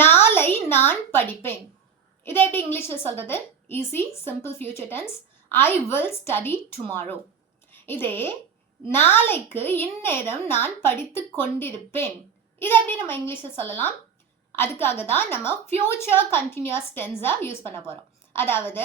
நாளை நான் படிப்பேன். இதை எப்படி இங்கிலீஷ்ல சொல்றது? Easy simple future tense. I will study tomorrow. இதே நாளைக்கு இந்நேரம் நான் படித்து கொண்டிருப்பேன். இதை எப்படி நம்ம இங்கிலீஷ்ல சொல்லலாம்? அதுக்காக தான் நம்ம ஃபியூச்சர் கண்டினியூஸ் டென்ஸை யூஸ் பண்ண போறோம். அதாவது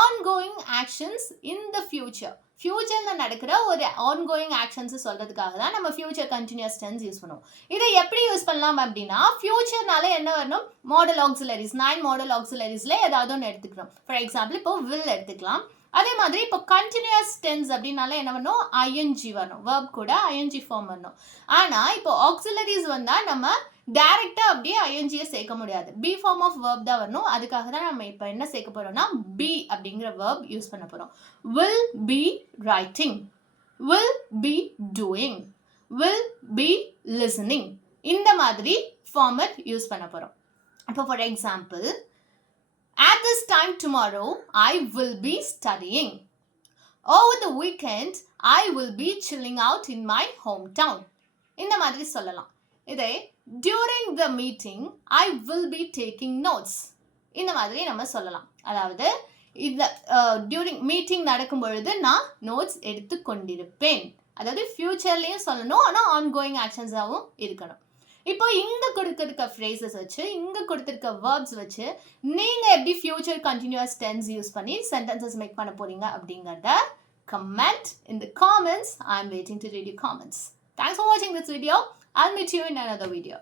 ongoing actions in the future. ஃபியூச்சரில் நடக்கிற ஒரு ஆன்கோயிங் ஆக்ஷன்ஸை சொல்கிறதுக்காக தான் நம்ம ஃபியூச்சர் கண்டினியூஸ் டென்ஸ் யூஸ் பண்ணுவோம். இதை எப்படி யூஸ் பண்ணலாம் அப்படின்னா, ஃபியூச்சர்னால என்ன வரணும்? மாடல் ஆக்சிலரிஸ், 9 மாடல் ஆக்சிலரிஸில் ஏதாவது ஒன்று எடுத்துக்கிறோம். ஃபார் எக்ஸாம்பிள் இப்போ வில் எடுத்துக்கலாம். அதே மாதிரி இப்போ கண்டினியூஸ் டென்ஸ் அப்படின்னால என்ன வரணும்? ஐஎன்ஜி வரணும். வேர்ப் கூட ஐஎன்ஜி ஃபார்ம் வரணும். ஆனால் இப்போ ஆக்சிலரிஸ் வந்தால் நம்ம டைரெக்டாக அப்படியே ஐஎன்ஜியை சேர்க்க முடியாது. பி ஃபார்ம் ஆஃப் வேர்ப் தான் வரணும். அதுக்காக தான் நம்ம இப்போ என்ன சேர்க்க போகிறோம்னா, பி அப்படிங்கிற வேர்ப் யூஸ் பண்ண போகிறோம். Will be writing, will be doing, will be listening. இந்த மாதிரி ஃபார்மட் யூஸ் பண்ண போகிறோம். இப்போ for example, at this time tomorrow, I will be studying. Over the weekend, I will be chilling out in my hometown. இந்த மாதிரி சொல்லலாம். இதே during the meeting, I will be taking notes. இந்த மாதிரி நம்ம சொல்லலாம். அதாவது இந்த டியூரிங் மீட்டிங் நடக்கும் பொழுது நான் நோட்ஸ் எடுத்து கொண்டிருப்பேன். அதாவது ஃபியூச்சர்லேயும் சொல்லணும், ஆனால் ஆன்கோயிங் ஆக்ஷன்ஸாகவும் இருக்கணும். இப்போ இங்கே கொடுத்துருக்க ஃப்ரேசஸ் வச்சு, இங்கே கொடுத்துருக்க வேர்ப்ஸ் வச்சு நீங்கள் எப்படி ஃபியூச்சர் கண்டினியூஸ் டென்ஸ் யூஸ் பண்ணி சென்டென்சஸ் மேக் பண்ண போகிறீங்க அப்படிங்கிறத comment in the comments. I'm waiting to read your comments. Thanks for watching this video. I'll meet you in another video.